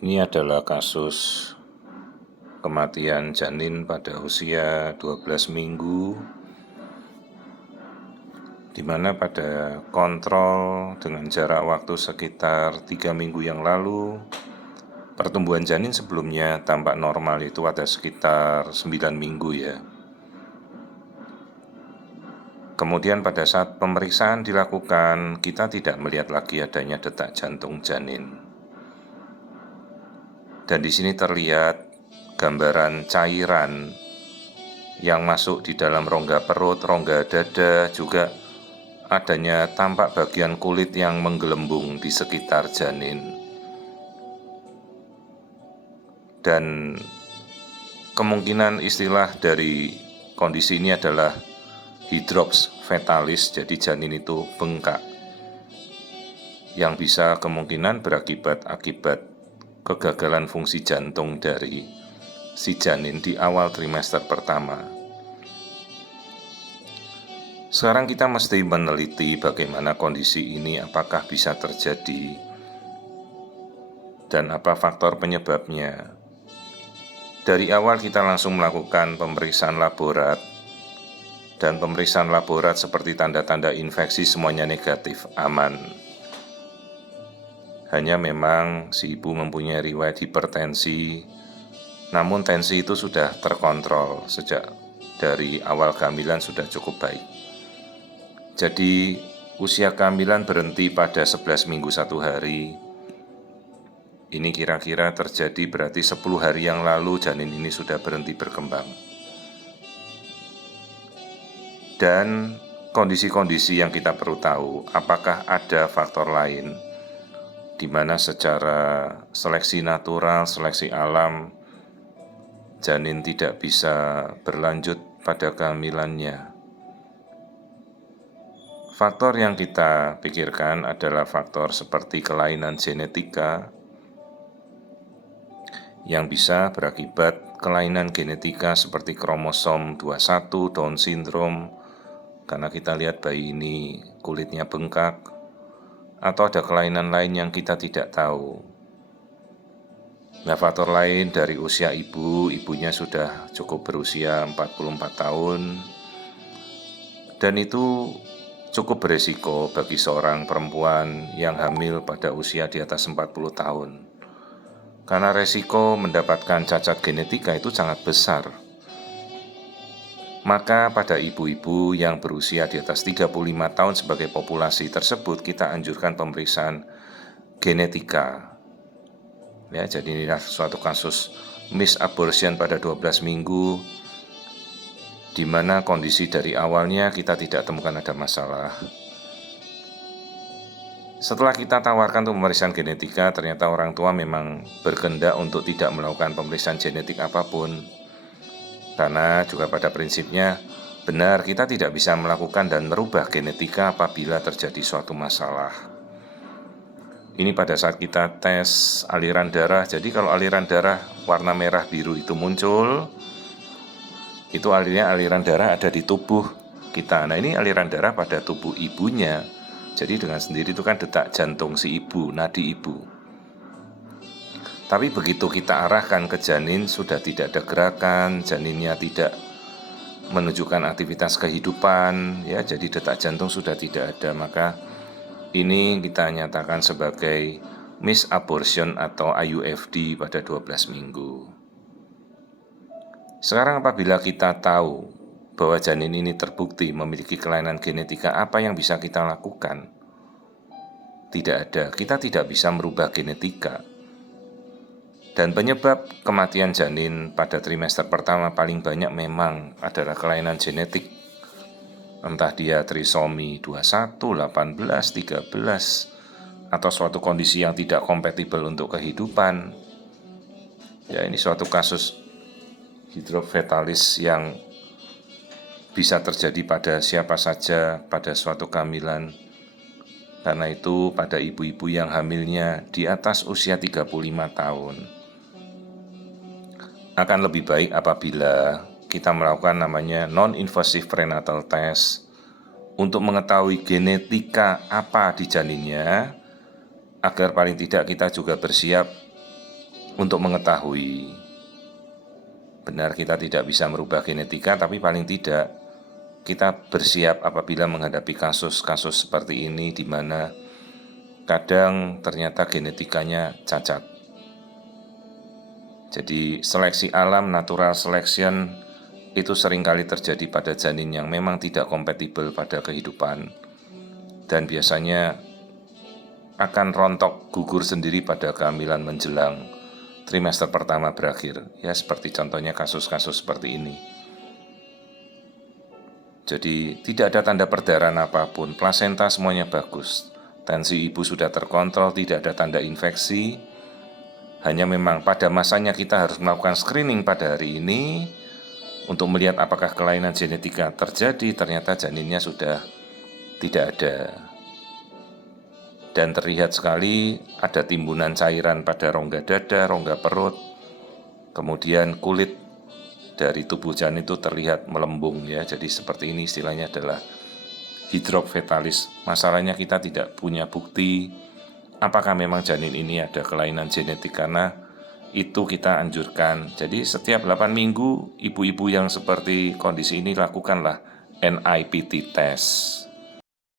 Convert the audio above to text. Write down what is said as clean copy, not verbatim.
Ini adalah kasus kematian janin pada usia 12 minggu, di mana pada kontrol dengan jarak waktu sekitar 3 minggu yang lalu, pertumbuhan janin sebelumnya tampak normal, itu ada sekitar 9 minggu ya. Kemudian pada saat pemeriksaan dilakukan, kita tidak melihat lagi adanya detak jantung janin. Dan di sini terlihat gambaran cairan yang masuk di dalam rongga perut, rongga dada, juga adanya tampak bagian kulit yang menggelembung di sekitar janin. Dan kemungkinan istilah dari kondisi ini adalah hidrops fetalis, jadi janin itu bengkak, yang bisa kemungkinan berakibat kegagalan fungsi jantung dari si janin di awal trimester pertama. Sekarang kita mesti meneliti bagaimana kondisi ini, apakah bisa terjadi dan apa faktor penyebabnya. Dari awal kita langsung melakukan pemeriksaan laborat, dan pemeriksaan laborat seperti tanda-tanda infeksi semuanya negatif, aman. Hanya memang si ibu mempunyai riwayat hipertensi, namun tensi itu sudah terkontrol sejak dari awal kehamilan, sudah cukup baik. Jadi usia kehamilan berhenti pada 11 minggu 1 hari. Ini kira-kira terjadi berarti 10 hari yang lalu janin ini sudah berhenti berkembang. Dan kondisi-kondisi yang kita perlu tahu, apakah ada faktor lain di mana secara seleksi natural, seleksi alam, janin tidak bisa berlanjut pada kehamilannya. Faktor yang kita pikirkan adalah faktor seperti kelainan genetika, yang bisa berakibat kelainan genetika seperti kromosom 21, Down syndrome, karena kita lihat bayi ini kulitnya bengkak, atau ada kelainan lain yang kita tidak tahu. Nah, faktor lain dari usia ibunya sudah cukup berusia 44 tahun, dan itu cukup beresiko bagi seorang perempuan yang hamil pada usia di atas 40 tahun. Karena resiko mendapatkan cacat genetika itu sangat besar. Maka pada ibu-ibu yang berusia di atas 35 tahun sebagai populasi tersebut, kita anjurkan pemeriksaan genetika. Ya, jadi inilah suatu kasus misabortion pada 12 minggu, di mana kondisi dari awalnya kita tidak temukan ada masalah. Setelah kita tawarkan untuk pemeriksaan genetika, ternyata orang tua memang berkehendak untuk tidak melakukan pemeriksaan genetik apapun. Karena juga pada prinsipnya benar, kita tidak bisa melakukan dan merubah genetika apabila terjadi suatu masalah. Ini pada saat kita tes aliran darah. Jadi kalau aliran darah warna merah biru itu muncul, itu aliran darah ada di tubuh kita. Nah, ini aliran darah pada tubuh ibunya. Jadi dengan sendiri itu kan detak jantung si ibu, nadi ibu. Tapi begitu kita arahkan ke janin, sudah tidak ada gerakan, janinnya tidak menunjukkan aktivitas kehidupan, ya, jadi detak jantung sudah tidak ada. Maka ini kita nyatakan sebagai misabortion atau IUFD pada 12 minggu. Sekarang apabila kita tahu bahwa janin ini terbukti memiliki kelainan genetika, apa yang bisa kita lakukan? Tidak ada, kita tidak bisa merubah genetika. Dan penyebab kematian janin pada trimester pertama paling banyak memang adalah kelainan genetik. Entah dia trisomi 21, 18, 13, atau suatu kondisi yang tidak kompatibel untuk kehidupan. Ya, ini suatu kasus hidrops fetalis yang bisa terjadi pada siapa saja pada suatu kehamilan. Karena itu pada ibu-ibu yang hamilnya di atas usia 35 tahun, akan lebih baik apabila kita melakukan namanya non-invasive prenatal test untuk mengetahui genetika apa di janinnya, agar paling tidak kita juga bersiap untuk mengetahui. Benar kita tidak bisa merubah genetika, tapi paling tidak kita bersiap apabila menghadapi kasus-kasus seperti ini di mana kadang ternyata genetikanya cacat. Jadi seleksi alam, natural selection, itu seringkali terjadi pada janin yang memang tidak kompatibel pada kehidupan. Dan biasanya akan rontok gugur sendiri pada kehamilan menjelang trimester pertama berakhir. Ya seperti contohnya kasus-kasus seperti ini. Jadi tidak ada tanda perdarahan apapun, plasenta semuanya bagus. Tensi ibu sudah terkontrol, tidak ada tanda infeksi. Hanya memang pada masanya kita harus melakukan screening pada hari ini untuk melihat apakah kelainan genetika terjadi. Ternyata janinnya sudah tidak ada. Dan terlihat sekali ada timbunan cairan pada rongga dada, rongga perut. Kemudian kulit dari tubuh janin itu terlihat melembung ya. Jadi seperti ini istilahnya adalah hidrop fetalis. Masalahnya kita tidak punya bukti apakah memang janin ini ada kelainan genetik, karena itu kita anjurkan. Jadi setiap 8 minggu ibu-ibu yang seperti kondisi ini lakukanlah NIPT test.